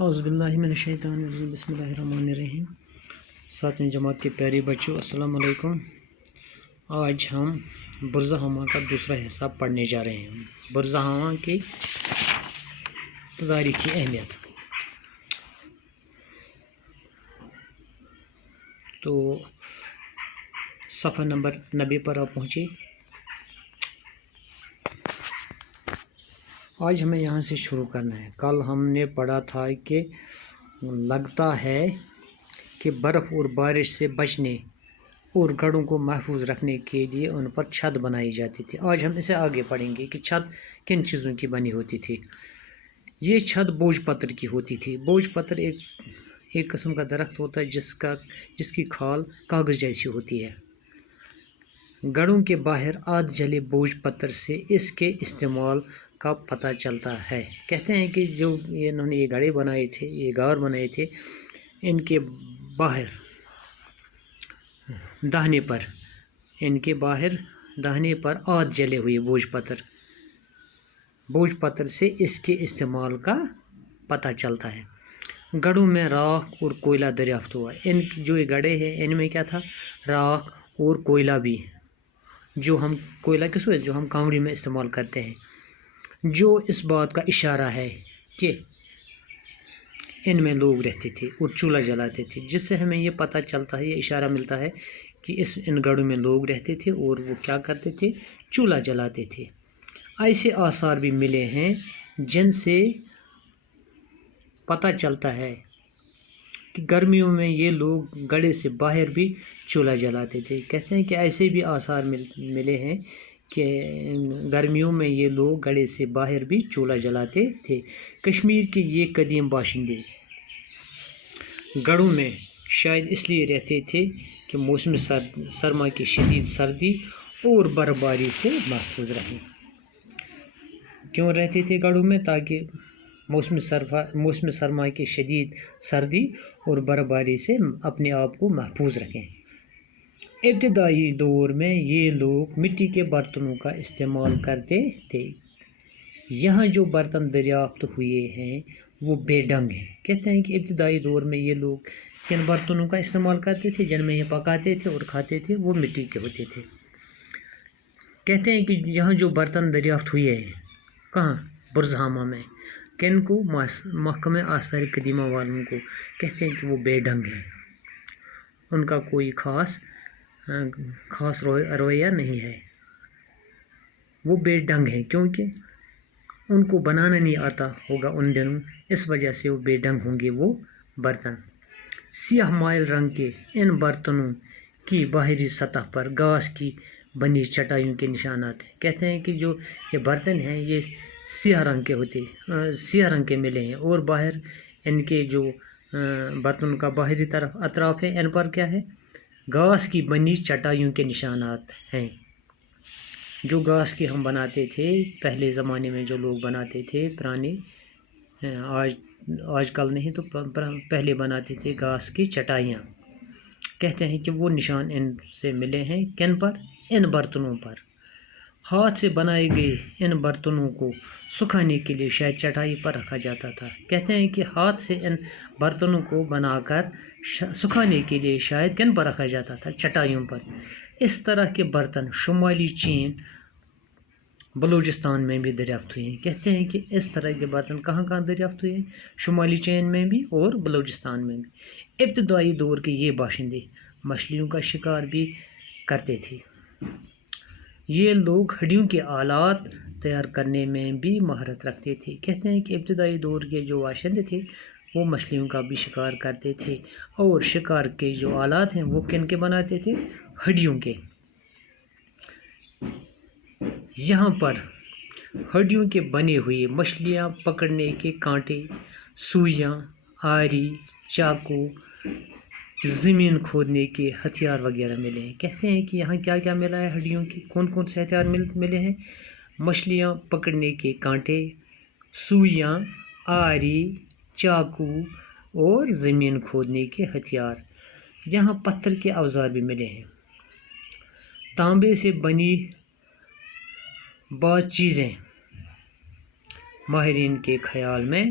اعوذ باللہ من الشیطان الرجیم بسم اللہ الرحمن الرحیم۔ 7ویں جماعت کے پیارے بچوں السلام علیکم۔ آج ہم برزہ ہما کا دوسرا حصہ پڑھنے جا رہے ہیں۔ برزہ ہما کی تاریخی اہمیت۔ تو صفحہ نمبر 90 پر آپ پہنچے۔ آج ہمیں یہاں سے شروع کرنا ہے۔ کل ہم نے پڑھا تھا کہ لگتا ہے کہ برف اور بارش سے بچنے اور گھروں کو محفوظ رکھنے کے لیے ان پر چھت بنائی جاتی تھی۔ آج ہم اسے آگے پڑھیں گے کہ چھت کن چیزوں کی بنی ہوتی تھی۔ یہ چھت بوجھ پتر کی ہوتی تھی۔ بوجھ پتر ایک قسم کا درخت ہوتا ہے جس کی کھال کاغذ جیسی ہوتی ہے۔ گھروں کے باہر آدھ جلے بوجھ پتر سے اس کے استعمال کا پتہ چلتا ہے۔ کہتے ہیں کہ جو انہوں نے یہ گھڑے بنائے تھے، یہ غار بنائے تھے، ان کے باہر داہنے پر آدھ جلے ہوئے بوجھ پتر سے اس کے استعمال کا پتہ چلتا ہے۔ گھڑوں میں راکھ اور کوئلہ دریافت ہوا۔ ان جو یہ گھڑے ہیں ان میں کیا تھا؟ راکھ اور کوئلہ بھی، کوئلہ کس وجہ جو ہم کانگڑی میں استعمال کرتے ہیں، جو اس بات کا اشارہ ہے کہ ان میں لوگ رہتے تھے اور چولہا جلاتے تھے، جس سے ہمیں یہ پتہ چلتا ہے، یہ اشارہ ملتا ہے کہ ان گھروں میں لوگ رہتے تھے اور وہ کیا کرتے تھے؟ چولہا جلاتے تھے۔ ایسے آثار بھی ملے ہیں جن سے پتہ چلتا ہے کہ گرمیوں میں یہ لوگ گڑھے سے باہر بھی چولہا جلاتے تھے۔ کہتے ہیں کہ ایسے بھی آثار ملے ہیں کہ گرمیوں میں یہ لوگ گڑھے سے باہر بھی چولہا جلاتے تھے۔ کشمیر کے یہ قدیم باشندے گھروں میں شاید اس لیے رہتے تھے کہ موسم سرما کی شدید سردی اور برف باری سے محفوظ رہیں۔ کیوں رہتے تھے گھروں میں؟ تاکہ موسم سرما کی شدید سردی اور برف باری سے اپنے آپ کو محفوظ رکھیں۔ ابتدائی دور میں یہ لوگ مٹی کے برتنوں کا استعمال کرتے تھے۔ یہاں جو برتن دریافت ہوئے ہیں وہ بے ڈنگ ہیں۔ کہتے ہیں کہ ابتدائی دور میں یہ لوگ کن برتنوں کا استعمال کرتے تھے؟ جن میں یہ پکاتے تھے اور کھاتے تھے وہ مٹی کے ہوتے تھے۔ کہتے ہیں کہ یہاں جو برتن دریافت ہوئے ہیں، کہاں؟ برزہ ہما میں، کن کو؟ محکمہ آثار قدیمہ والوں کو۔ کہتے ہیں کہ وہ بے ڈنگ ہیں، ان کا کوئی خاص رویہ نہیں ہے، وہ بے ڈنگ ہیں کیونکہ ان کو بنانا نہیں آتا ہوگا ان دنوں، اس وجہ سے وہ بے ڈنگ ہوں گے وہ برتن۔ سیاہ مائل رنگ کے ان برتنوں کی باہری سطح پر گھاس کی بنی چٹائیوں کے نشانات ہیں۔ کہتے ہیں کہ جو یہ برتن ہیں یہ سیاہ رنگ کے ملے ہیں اور باہر ان کے جو برتنوں کا باہری اطراف ہے ان پر کیا ہے؟ گھاس کی بنی چٹائیوں کے نشانات ہیں۔ جو گھاس کی ہم بناتے تھے پہلے زمانے میں، جو لوگ بناتے تھے پرانے، آج کل نہیں تو پہلے بناتے تھے گھاس کی چٹائیاں۔ کہتے ہیں کہ وہ نشان ان سے ملے ہیں، کن پر؟ ان برتنوں پر۔ ہاتھ سے بنائے گئے ان برتنوں کو سکھانے کے لیے شاید چٹائی پر رکھا جاتا تھا۔ کہتے ہیں کہ ہاتھ سے ان برتنوں کو بنا کر سکھانے کے لیے شاید کن پر رکھا جاتا تھا؟ چٹائیوں پر۔ اس طرح کے برتن شمالی چین، بلوچستان میں بھی دریافت ہوئے ہیں۔ کہتے ہیں کہ اس طرح کے برتن کہاں دریافت ہوئے ہیں؟ شمالی چین میں بھی اور بلوچستان میں بھی۔ ابتدائی دور کے یہ باشندے مچھلیوں کا شکار بھی کرتے تھے۔ یہ لوگ ہڈیوں کے آلات تیار کرنے میں بھی مہارت رکھتے تھے۔ کہتے ہیں کہ ابتدائی دور کے جو باشندے تھے وہ مچھلیوں کا بھی شکار کرتے تھے اور شکار کے جو آلات ہیں وہ کن کے بناتے تھے؟ ہڈیوں کے۔ یہاں پر ہڈیوں کے بنے ہوئے مچھلیاں پکڑنے کے کانٹے، سوئیاں، آری، چاقو، زمین کھودنے کے ہتھیار وغیرہ ملے ہیں۔ کہتے ہیں کہ یہاں کیا ملا ہے ہڈیوں کے؟ کون سے ہتھیار ملے ہیں؟ مچھلیاں پکڑنے کے کانٹے، سوئیاں، آری، چاقو اور زمین کھودنے کے ہتھیار۔ یہاں پتھر کے اوزار بھی ملے ہیں۔ تانبے سے بنی بعض چیزیں ماہرین کے خیال میں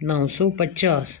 950,